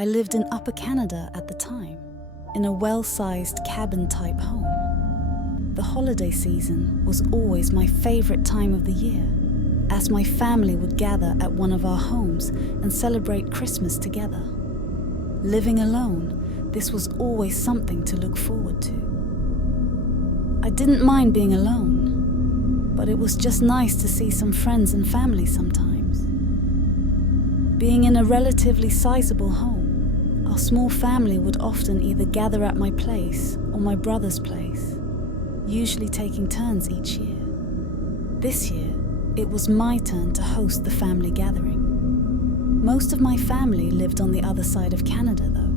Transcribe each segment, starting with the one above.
I lived in Upper Canada at the time, in a well-sized cabin-type home. The holiday season was always my favorite time of the year, as my family would gather at one of our homes and celebrate Christmas together. Living alone, this was always something to look forward to. I didn't mind being alone, but it was just nice to see some friends and family sometimes. Being in a relatively sizable home, our small family would often either gather at my place or my brother's place, usually taking turns each year. This year, it was my turn to host the family gathering. Most of my family lived on the other side of Canada though,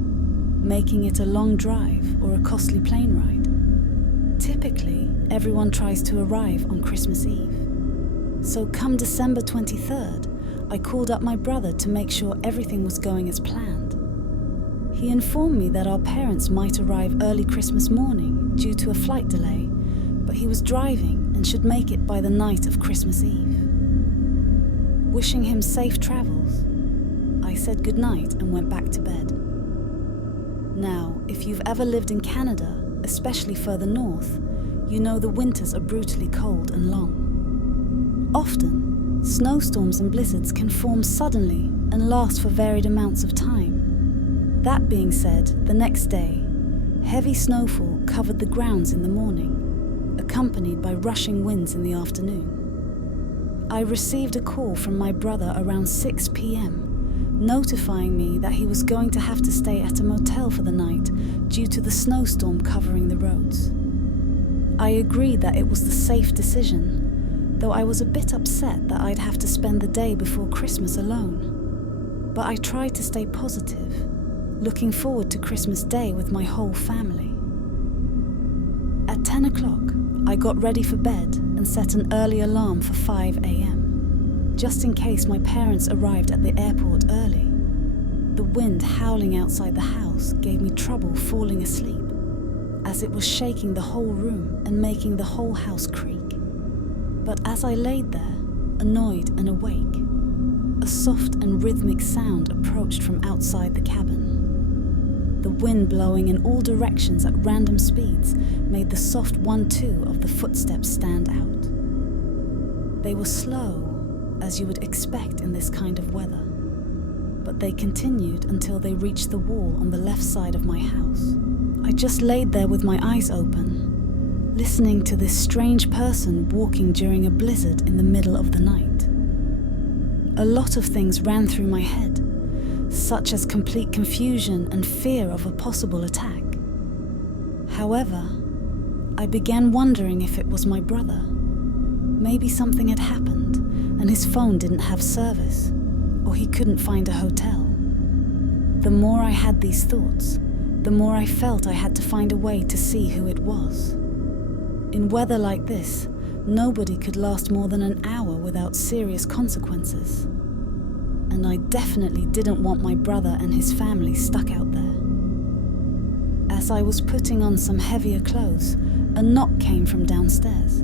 making it a long drive or a costly plane ride. Typically, everyone tries to arrive on Christmas Eve. So come December 23rd, I called up my brother to make sure everything was going as planned. He informed me that our parents might arrive early Christmas morning due to a flight delay, but he was driving and should make it by the night of Christmas Eve. Wishing him safe travels, I said goodnight and went back to bed. Now, if you've ever lived in Canada, especially further north, you know the winters are brutally cold and long. Often, snowstorms and blizzards can form suddenly and last for varied amounts of time. That being said, the next day, heavy snowfall covered the grounds in the morning, accompanied by rushing winds in the afternoon. I received a call from my brother around 6 p.m, notifying me that he was going to have to stay at a motel for the night due to the snowstorm covering the roads. I agreed that it was the safe decision, though I was a bit upset that I'd have to spend the day before Christmas alone. But I tried to stay positive, looking forward to Christmas Day with my whole family. At 10 o'clock, I got ready for bed and set an early alarm for 5 a.m, just in case my parents arrived at the airport early. The wind howling outside the house gave me trouble falling asleep, as it was shaking the whole room and making the whole house creak. But as I laid there, annoyed and awake, a soft and rhythmic sound approached from outside the cabin. The wind blowing in all directions at random speeds made the soft 1-2 of the footsteps stand out. They were slow, as you would expect in this kind of weather, but they continued until they reached the wall on the left side of my house. I just laid there with my eyes open, listening to this strange person walking during a blizzard in the middle of the night. A lot of things ran through my head, such as complete confusion and fear of a possible attack. However, I began wondering if it was my brother. Maybe something had happened and his phone didn't have service, or he couldn't find a hotel. The more I had these thoughts, the more I felt I had to find a way to see who it was. In weather like this, nobody could last more than an hour without serious consequences. And I definitely didn't want my brother and his family stuck out there. As I was putting on some heavier clothes, a knock came from downstairs.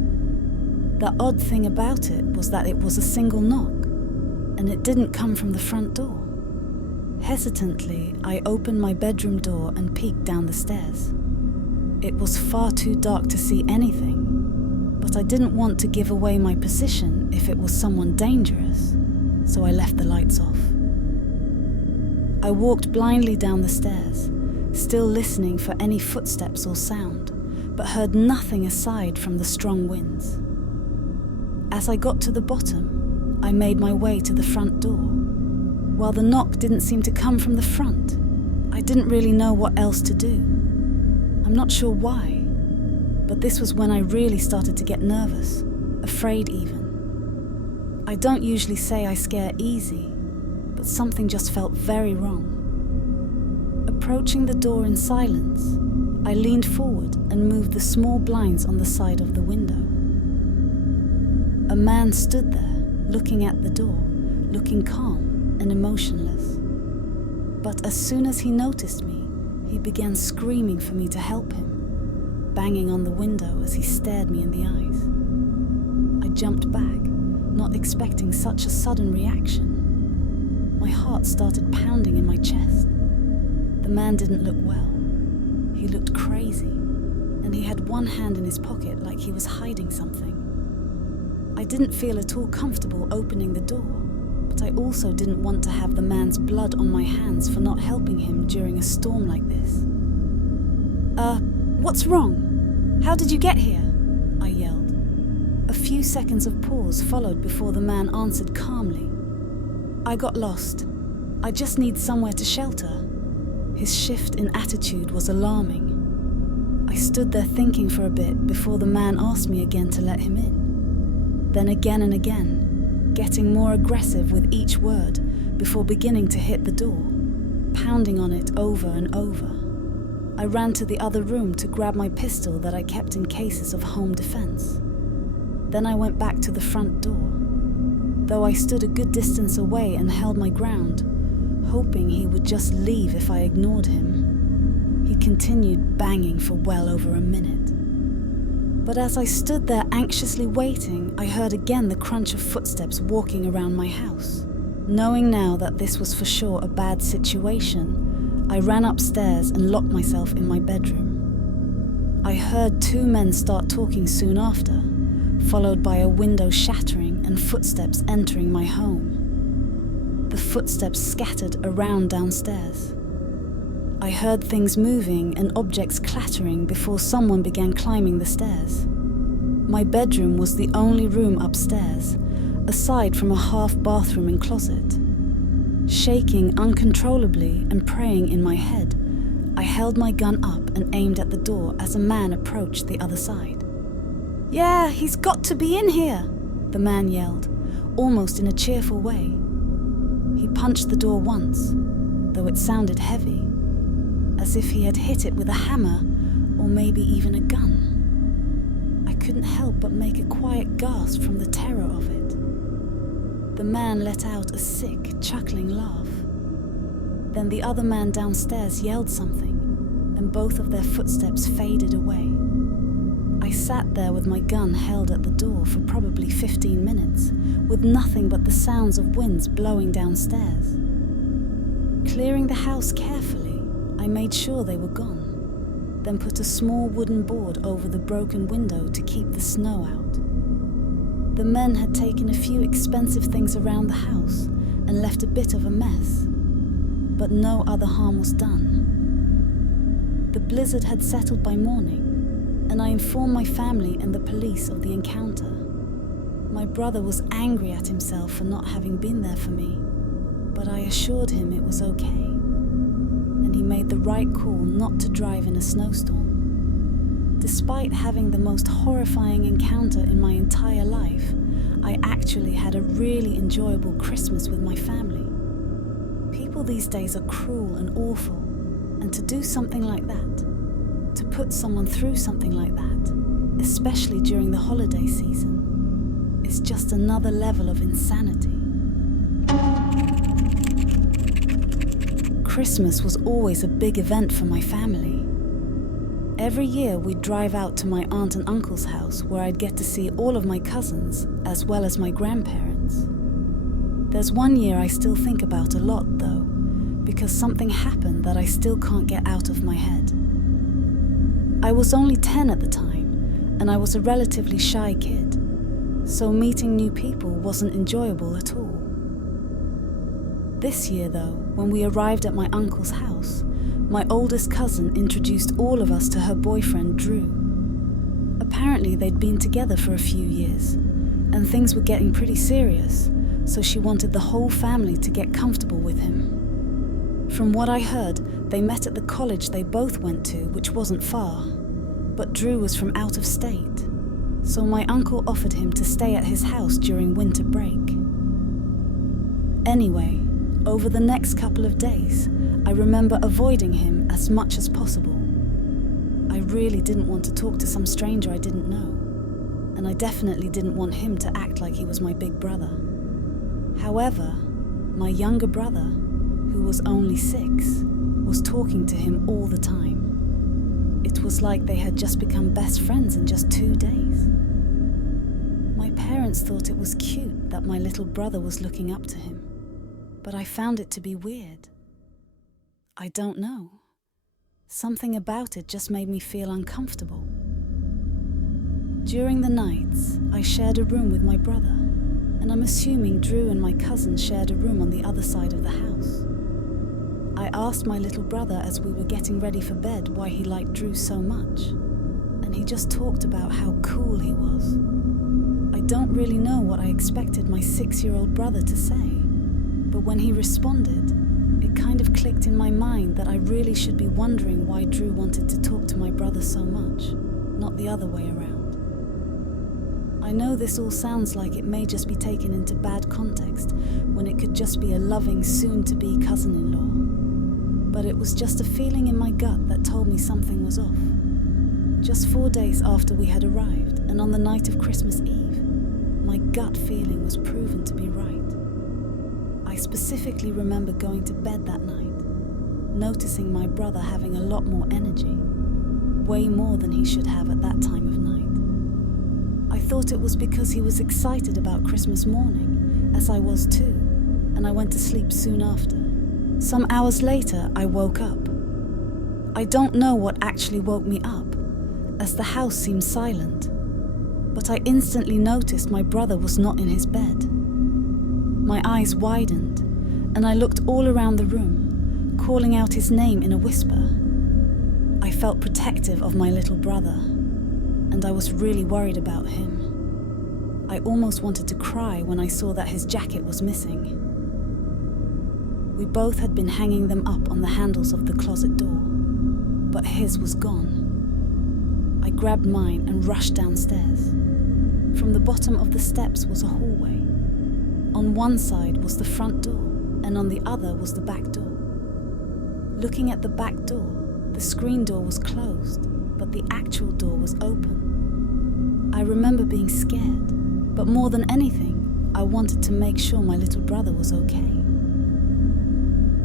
The odd thing about it was that it was a single knock, and it didn't come from the front door. Hesitantly, I opened my bedroom door and peeked down the stairs. It was far too dark to see anything, but I didn't want to give away my position if it was someone dangerous. So I left the lights off. I walked blindly down the stairs, still listening for any footsteps or sound, but heard nothing aside from the strong winds. As I got to the bottom, I made my way to the front door. While the knock didn't seem to come from the front, I didn't really know what else to do. I'm not sure why, but this was when I really started to get nervous, afraid even. I don't usually say I scare easy, but something just felt very wrong. Approaching the door in silence, I leaned forward and moved the small blinds on the side of the window. A man stood there, looking at the door, looking calm and emotionless. But as soon as he noticed me, he began screaming for me to help him, banging on the window as he stared me in the eyes. I jumped back, not expecting such a sudden reaction. My heart started pounding in my chest. The man didn't look well. He looked crazy, and he had one hand in his pocket like he was hiding something. I didn't feel at all comfortable opening the door, but I also didn't want to have the man's blood on my hands for not helping him during a storm like this. What's wrong? How did you get here?" I yelled. A few seconds of pause followed before the man answered calmly. "I got lost. I just need somewhere to shelter." His shift in attitude was alarming. I stood there thinking for a bit before the man asked me again to let him in. Then again and again, getting more aggressive with each word before beginning to hit the door, pounding on it over and over. I ran to the other room to grab my pistol that I kept in cases of home defense. Then I went back to the front door. Though I stood a good distance away and held my ground, hoping he would just leave if I ignored him, he continued banging for well over a minute. But as I stood there anxiously waiting, I heard again the crunch of footsteps walking around my house. Knowing now that this was for sure a bad situation, I ran upstairs and locked myself in my bedroom. I heard two men start talking soon after, followed by a window shattering and footsteps entering my home. The footsteps scattered around downstairs. I heard things moving and objects clattering before someone began climbing the stairs. My bedroom was the only room upstairs, aside from a half bathroom and closet. Shaking uncontrollably and praying in my head, I held my gun up and aimed at the door as a man approached the other side. "Yeah, he's got to be in here," the man yelled, almost in a cheerful way. He punched the door once, though it sounded heavy, as if he had hit it with a hammer or maybe even a gun. I couldn't help but make a quiet gasp from the terror of it. The man let out a sick, chuckling laugh. Then the other man downstairs yelled something, and both of their footsteps faded away. I sat there with my gun held at the door for probably 15 minutes, with nothing but the sounds of winds blowing downstairs. Clearing the house carefully, I made sure they were gone, then put a small wooden board over the broken window to keep the snow out. The men had taken a few expensive things around the house and left a bit of a mess, but no other harm was done. The blizzard had settled by morning, and I informed my family and the police of the encounter. My brother was angry at himself for not having been there for me, but I assured him it was okay, and he made the right call not to drive in a snowstorm. Despite having the most horrifying encounter in my entire life, I actually had a really enjoyable Christmas with my family. People these days are cruel and awful, and to do something like that, to put someone through something like that, especially during the holiday season, is just another level of insanity. Christmas was always a big event for my family. Every year we'd drive out to my aunt and uncle's house where I'd get to see all of my cousins as well as my grandparents. There's one year I still think about a lot though, because something happened that I still can't get out of my head. I was only 10 at the time, and I was a relatively shy kid, so meeting new people wasn't enjoyable at all. This year though, when we arrived at my uncle's house, my oldest cousin introduced all of us to her boyfriend, Drew. Apparently they'd been together for a few years, and things were getting pretty serious, so she wanted the whole family to get comfortable with him. From what I heard, they met at the college they both went to, which wasn't far, but Drew was from out of state, so my uncle offered him to stay at his house during winter break. Anyway, over the next couple of days, I remember avoiding him as much as possible. I really didn't want to talk to some stranger I didn't know, and I definitely didn't want him to act like he was my big brother. However, my younger brother, who was only 6, was talking to him all the time. It was like they had just become best friends in just 2 days. My parents thought it was cute that my little brother was looking up to him, but I found it to be weird. I don't know. Something about it just made me feel uncomfortable. During the nights, I shared a room with my brother, and I'm assuming Drew and my cousin shared a room on the other side of the house. I asked my little brother as we were getting ready for bed why he liked Drew so much, and he just talked about how cool he was. I don't really know what I expected my 6-year-old brother to say, but when he responded, it kind of clicked in my mind that I really should be wondering why Drew wanted to talk to my brother so much, not the other way around. I know this all sounds like it may just be taken into bad context when it could just be a loving soon-to-be cousin-in-law, but it was just a feeling in my gut that told me something was off. Just 4 days after we had arrived, and on the night of Christmas Eve, my gut feeling was proven to be right. I specifically remember going to bed that night, noticing my brother having a lot more energy, way more than he should have at that time of night. I thought it was because he was excited about Christmas morning, as I was too, and I went to sleep soon after. Some hours later, I woke up. I don't know what actually woke me up, as the house seemed silent, but I instantly noticed my brother was not in his bed. My eyes widened, and I looked all around the room, calling out his name in a whisper. I felt protective of my little brother, and I was really worried about him. I almost wanted to cry when I saw that his jacket was missing. We both had been hanging them up on the handles of the closet door, but his was gone. I grabbed mine and rushed downstairs. From the bottom of the steps was a hallway. On one side was the front door, and on the other was the back door. Looking at the back door, the screen door was closed, but the actual door was open. I remember being scared, but more than anything, I wanted to make sure my little brother was okay.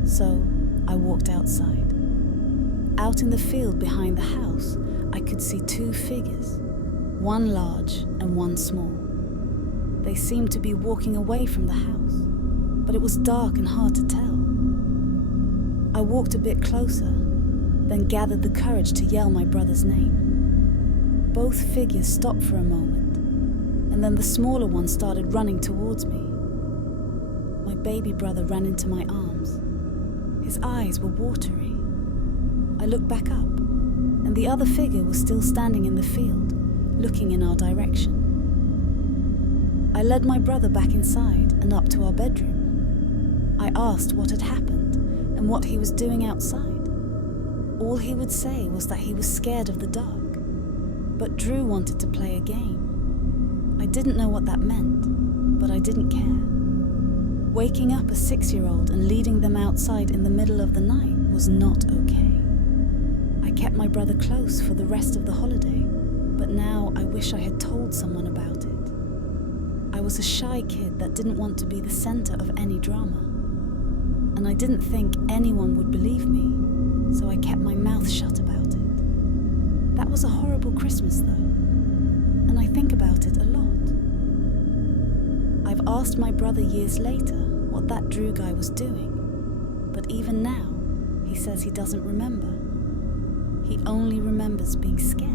So, I walked outside. Out in the field behind the house, I could see 2 figures, one large and one small. They seemed to be walking away from the house, but it was dark and hard to tell. I walked a bit closer, then gathered the courage to yell my brother's name. Both figures stopped for a moment, and then the smaller one started running towards me. My baby brother ran into my arms. His eyes were watery. I looked back up, and the other figure was still standing in the field, looking in our direction. I led my brother back inside and up to our bedroom. I asked what had happened and what he was doing outside. All he would say was that he was scared of the dark, but Drew wanted to play a game. I didn't know what that meant, but I didn't care. Waking up a 6-year-old and leading them outside in the middle of the night was not okay. I kept my brother close for the rest of the holiday, but now I wish I had told someone about it. I was a shy kid that didn't want to be the center of any drama, and I didn't think anyone would believe me, so I kept my mouth shut about it. That was a horrible Christmas though, and I think about it a lot. I've asked my brother years later what that Drew guy was doing, but even now, he says he doesn't remember. He only remembers being scared.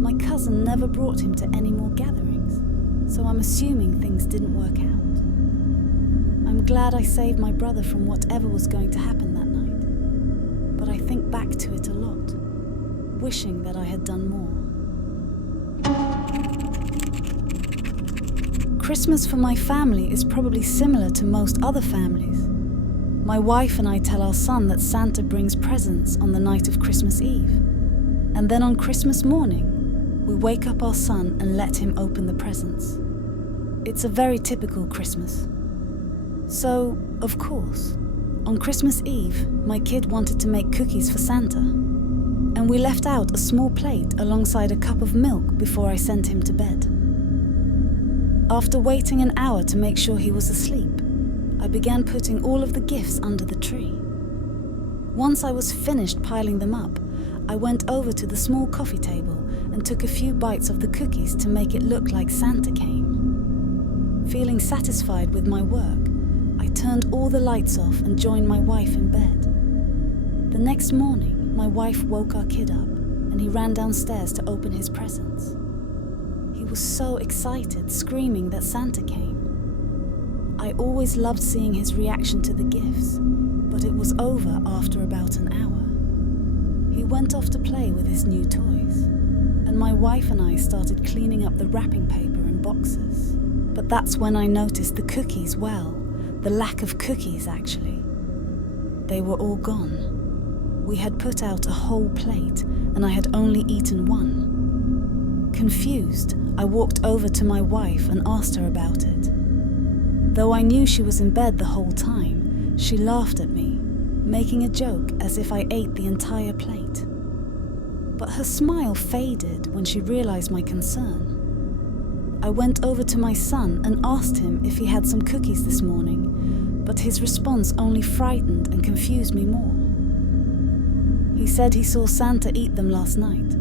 My cousin never brought him to any more gatherings, so I'm assuming things didn't work out. I'm glad I saved my brother from whatever was going to happen that night, but I think back to it a lot, wishing that I had done more. Christmas for my family is probably similar to most other families. My wife and I tell our son that Santa brings presents on the night of Christmas Eve, and then on Christmas morning, we wake up our son and let him open the presents. It's a very typical Christmas. So, of course, on Christmas Eve, my kid wanted to make cookies for Santa, and we left out a small plate alongside a cup of milk before I sent him to bed. After waiting an hour to make sure he was asleep, I began putting all of the gifts under the tree. Once I was finished piling them up, I went over to the small coffee table and took a few bites of the cookies to make it look like Santa came. Feeling satisfied with my work, I turned all the lights off and joined my wife in bed. The next morning, my wife woke our kid up and he ran downstairs to open his presents. He was so excited, screaming that Santa came. I always loved seeing his reaction to the gifts, but it was over after about an hour. He went off to play with his new toys, and my wife and I started cleaning up the wrapping paper and boxes. But that's when I noticed the cookies, the lack of cookies actually. They were all gone. We had put out a whole plate and I had only eaten one. Confused, I walked over to my wife and asked her about it. Though I knew she was in bed the whole time, she laughed at me, making a joke as if I ate the entire plate. But her smile faded when she realized my concern. I went over to my son and asked him if he had some cookies this morning, but his response only frightened and confused me more. He said he saw Santa eat them last night.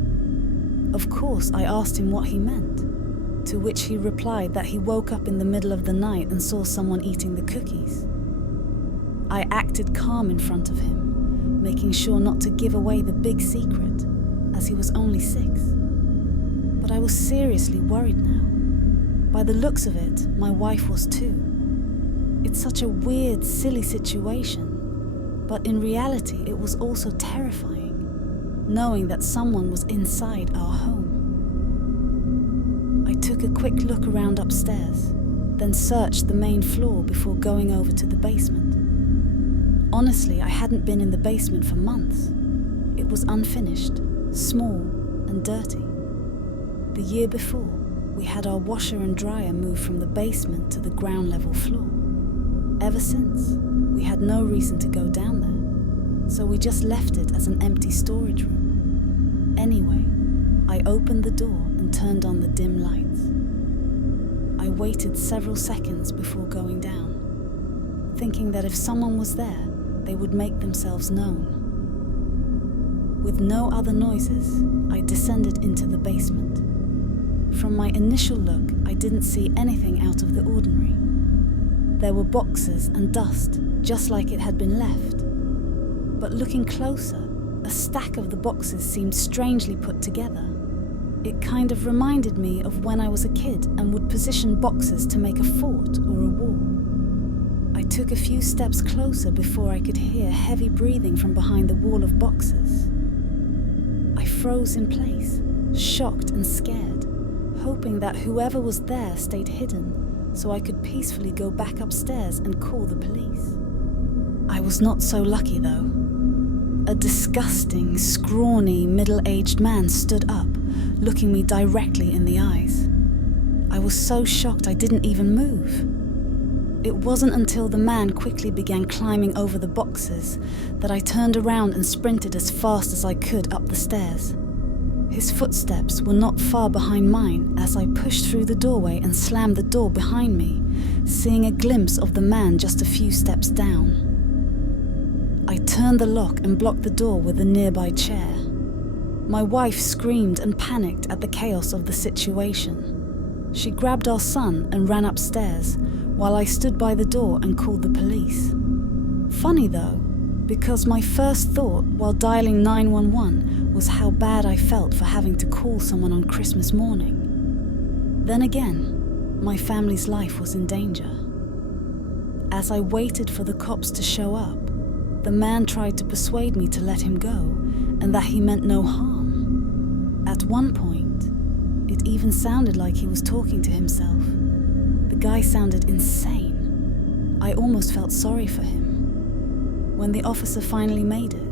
Of course, I asked him what he meant, to which he replied that he woke up in the middle of the night and saw someone eating the cookies. I acted calm in front of him, making sure not to give away the big secret, as he was only 6. But I was seriously worried now. By the looks of it, my wife was too. It's such a weird, silly situation. But in reality, it was also terrifying, knowing that someone was inside our home. I took a quick look around upstairs, then searched the main floor before going over to the basement. Honestly, I hadn't been in the basement for months. It was unfinished, small, and dirty. The year before, we had our washer and dryer moved from the basement to the ground level floor. Ever since, we had no reason to go down there, so we just left it as an empty storage room. Anyway, I opened the door and turned on the dim lights. I waited several seconds before going down, thinking that if someone was there, they would make themselves known. With no other noises, I descended into the basement. From my initial look, I didn't see anything out of the ordinary. There were boxes and dust, just like it had been left. But looking closer, a stack of the boxes seemed strangely put together. It kind of reminded me of when I was a kid and would position boxes to make a fort or a wall. I took a few steps closer before I could hear heavy breathing from behind the wall of boxes. I froze in place, shocked and scared, hoping that whoever was there stayed hidden so I could peacefully go back upstairs and call the police. I was not so lucky though. A disgusting, scrawny, middle-aged man stood up, looking me directly in the eyes. I was so shocked I didn't even move. It wasn't until the man quickly began climbing over the boxes that I turned around and sprinted as fast as I could up the stairs. His footsteps were not far behind mine as I pushed through the doorway and slammed the door behind me, seeing a glimpse of the man just a few steps down. I turned the lock and blocked the door with a nearby chair. My wife screamed and panicked at the chaos of the situation. She grabbed our son and ran upstairs, while I stood by the door and called the police. Funny though, because my first thought while dialing 911 was how bad I felt for having to call someone on Christmas morning. Then again, my family's life was in danger. As I waited for the cops to show up, the man tried to persuade me to let him go and that he meant no harm. At one point, it even sounded like he was talking to himself. The guy sounded insane. I almost felt sorry for him. When the officer finally made it,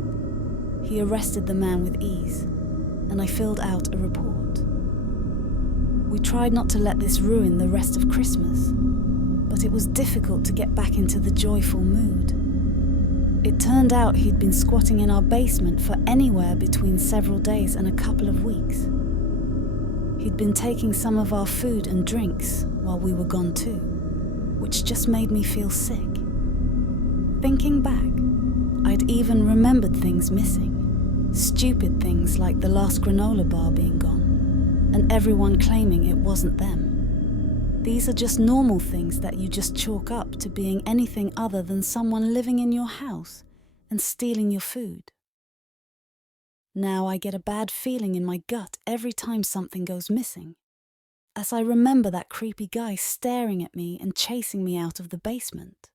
he arrested the man with ease, and I filled out a report. We tried not to let this ruin the rest of Christmas, but it was difficult to get back into the joyful mood. It turned out he'd been squatting in our basement for anywhere between several days and a couple of weeks. He'd been taking some of our food and drinks while we were gone too, which just made me feel sick. Thinking back, I'd even remembered things missing. Stupid things like the last granola bar being gone, and everyone claiming it wasn't them. These are just normal things that you just chalk up to being anything other than someone living in your house and stealing your food. Now I get a bad feeling in my gut every time something goes missing, as I remember that creepy guy staring at me and chasing me out of the basement.